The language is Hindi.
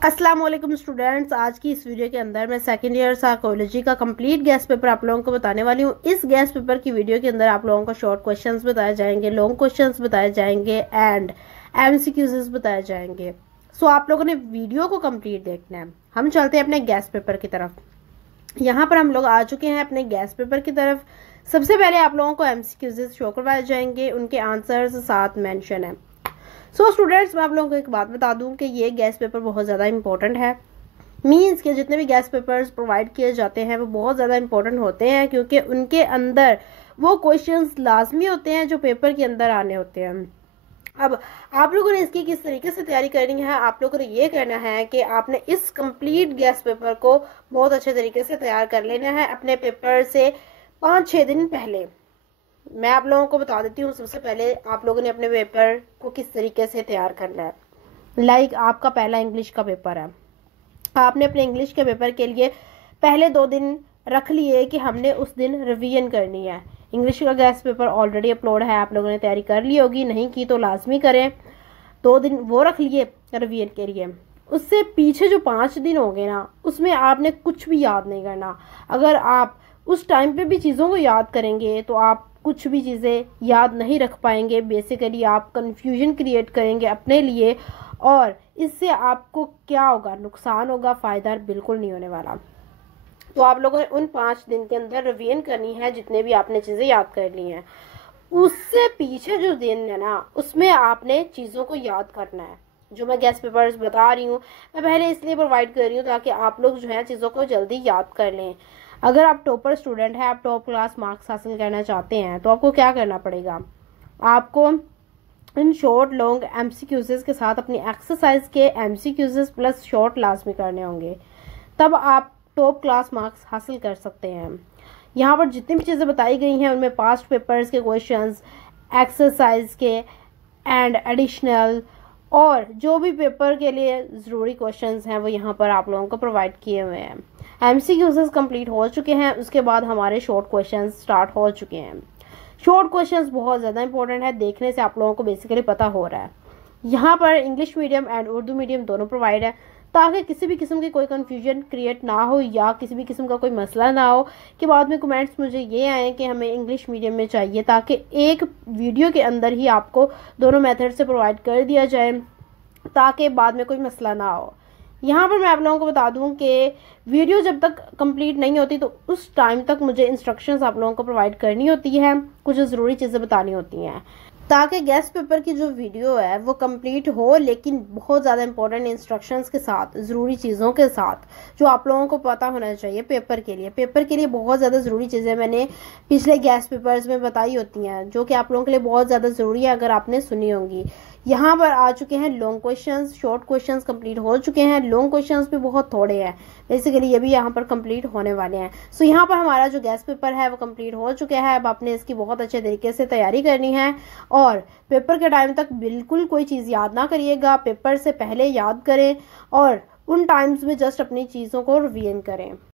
अस्सलाम वालेकुम स्टूडेंट्स। आज की इस वीडियो के अंदर मैं सेकेंड ईयर साइकोलॉजी का कंप्लीट गेस्ट पेपर आप लोगों को बताने वाली हूँ। इस गेस्ट पेपर की वीडियो के अंदर आप लोगों को शॉर्ट क्वेश्चंस बताए जाएंगे, लॉन्ग क्वेश्चंस बताए जाएंगे एंड एमसीक्यूज बताए जाएंगे। सो आप लोगों ने वीडियो को कंप्लीट देखना है। हम चलते हैं अपने गेस्ट पेपर की तरफ। यहाँ पर हम लोग आ चुके हैं अपने गेस्ट पेपर की तरफ। सबसे पहले आप लोगों को एमसीक्यूज शो करवाए जाएंगे, उनके आंसर्स साथ मेंशन है। सो स्टूडेंट्स, मैं आप लोगों को एक बात बता दूं कि ये गेस्ट पेपर बहुत ज़्यादा इंपॉर्टेंट है। मीन्स के जितने भी गेस्ट पेपर्स प्रोवाइड किए जाते हैं वो बहुत ज़्यादा इंपॉर्टेंट होते हैं, क्योंकि उनके अंदर वो क्वेश्चंस लाजमी होते हैं जो पेपर के अंदर आने होते हैं। अब आप लोगों ने इसकी किस तरीके से तैयारी करनी है, आप लोगों ने ये करना है कि आपने इस कंप्लीट गेस्ट पेपर को बहुत अच्छे तरीके से तैयार कर लेना है अपने पेपर से 5-6 दिन पहले। मैं आप लोगों को बता देती हूँ। सबसे पहले आप लोगों ने अपने पेपर को किस तरीके से तैयार करना है। आपका पहला इंग्लिश का पेपर है, आपने अपने इंग्लिश के पेपर के लिए पहले 2 दिन रख लिए कि हमने उस दिन रिवीजन करनी है। इंग्लिश का गेस्ट पेपर ऑलरेडी अपलोड है, आप लोगों ने तैयारी कर ली होगी, नहीं की तो लाजमी करें। 2 दिन वो रख लिए रिवीजन के लिए। उससे पीछे जो 5 दिन हो गए ना, उसमें आपने कुछ भी याद नहीं करना। अगर आप उस टाइम पे भी चीज़ों को याद करेंगे तो आप कुछ भी चीज़ें याद नहीं रख पाएंगे। बेसिकली आप कंफ्यूजन क्रिएट करेंगे अपने लिए, और इससे आपको क्या होगा, नुकसान होगा, फ़ायदा बिल्कुल नहीं होने वाला। तो आप लोगों ने उन 5 दिन के अंदर रिवीजन करनी है जितने भी आपने चीज़ें याद कर ली हैं। उससे पीछे जो दिन है ना, उसमें आपने चीज़ों को याद करना है। जो मैं गेस्ट पेपर्स बता रही हूँ मैं पहले इसलिए प्रोवाइड कर रही हूँ ताकि आप लोग जो है चीज़ों को जल्दी याद कर लें। अगर आप टॉपर स्टूडेंट हैं, आप टॉप क्लास मार्क्स हासिल करना चाहते हैं, तो आपको क्या करना पड़ेगा, आपको इन शॉर्ट लॉन्ग एमसीक्यूज़ के साथ अपनी एक्सरसाइज के एमसीक्यूज़ प्लस शॉर्ट लाजमी करने होंगे, तब आप टॉप क्लास मार्क्स हासिल कर सकते हैं। यहाँ पर जितनी भी चीज़ें बताई गई हैं उनमें पास्ट पेपर्स के क्वेश्चंस, एक्सरसाइज के एंड एडिशनल और जो भी पेपर के लिए ज़रूरी क्वेश्चंस हैं वो यहाँ पर आप लोगों को प्रोवाइड किए हुए हैं। एमसीक्यूज़ कंप्लीट हो चुके हैं, उसके बाद हमारे शॉर्ट क्वेश्चंस स्टार्ट हो चुके हैं। शॉर्ट क्वेश्चंस बहुत ज़्यादा इंपॉर्टेंट है, देखने से आप लोगों को बेसिकली पता हो रहा है। यहाँ पर English medium and Urdu medium दोनों प्रोवाइड है, ताकि किसी भी किस्म की कोई कन्फ्यूजन क्रिएट ना हो या किसी भी किस्म का कोई मसला ना हो कि बाद में कमेंट्स मुझे ये आए कि हमें इंग्लिश मीडियम में चाहिए, ताकि एक वीडियो के अंदर ही आपको दोनों मेथड से प्रोवाइड कर दिया जाए ताकि बाद में कोई मसला ना हो। यहाँ पर मैं आप लोगों को बता दूं कि वीडियो जब तक कंप्लीट नहीं होती तो उस टाइम तक मुझे इंस्ट्रक्शंस आप लोगों को प्रोवाइड करनी होती है, कुछ ज़रूरी चीज़ें बतानी होती हैं, ताकि गेस्ट पेपर की जो वीडियो है वो कंप्लीट हो, लेकिन बहुत ज़्यादा इंपॉर्टेंट इंस्ट्रक्शंस के साथ, ज़रूरी चीज़ों के साथ जो आप लोगों को पता होना चाहिए पेपर के लिए। पेपर के लिए बहुत ज़्यादा ज़रूरी चीज़ें मैंने पिछले गेस्ट पेपर्स में बताई होती हैं, जो कि आप लोगों के लिए बहुत ज़्यादा ज़रूरी है अगर आपने सुनी होंगी। यहाँ पर आ चुके हैं long questions, short questions complete हो चुके हैं, लॉन्ग क्वेश्चंस भी बहुत थोड़े हैं, बेसिकली ये भी यहाँ पर कंप्लीट होने वाले हैं। सो यहाँ पर हमारा जो गेस्ट पेपर है वो कंप्लीट हो चुका है। अब आपने इसकी बहुत अच्छे तरीके से तैयारी करनी है, और पेपर के टाइम तक बिल्कुल कोई चीज़ याद ना करिएगा, पेपर से पहले याद करें और उन टाइम्स में जस्ट अपनी चीज़ों को रिवीजन करें।